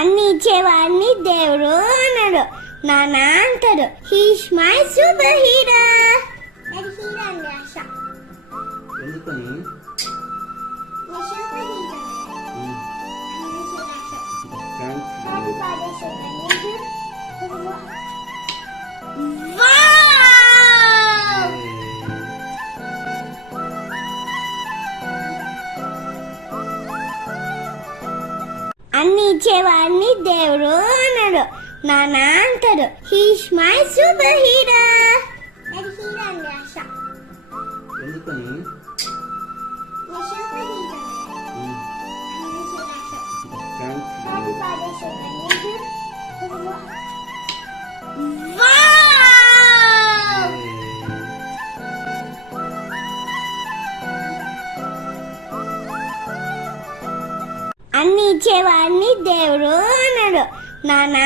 అన్ని ఇచ్చేవాడిని దేవుడు అన్నాడు. నాన్న అంటాడు హీస్ మై సూపర్ హీరో. అది హీరో అని ఆశ. ఎందుకని సూపర్ హీరో అన్ని ఇచ్చేవాడిని దేవుడు అన్నాడు. నాన్న అంటాడు హీస్ మై సూపర్ హీరో. అది హీరో అని ఆశ. ఎందుకని సూపర్ హీరో అన్ని ఇచ్చేవాడిని దేవుడు అన్నాడు. నాన్న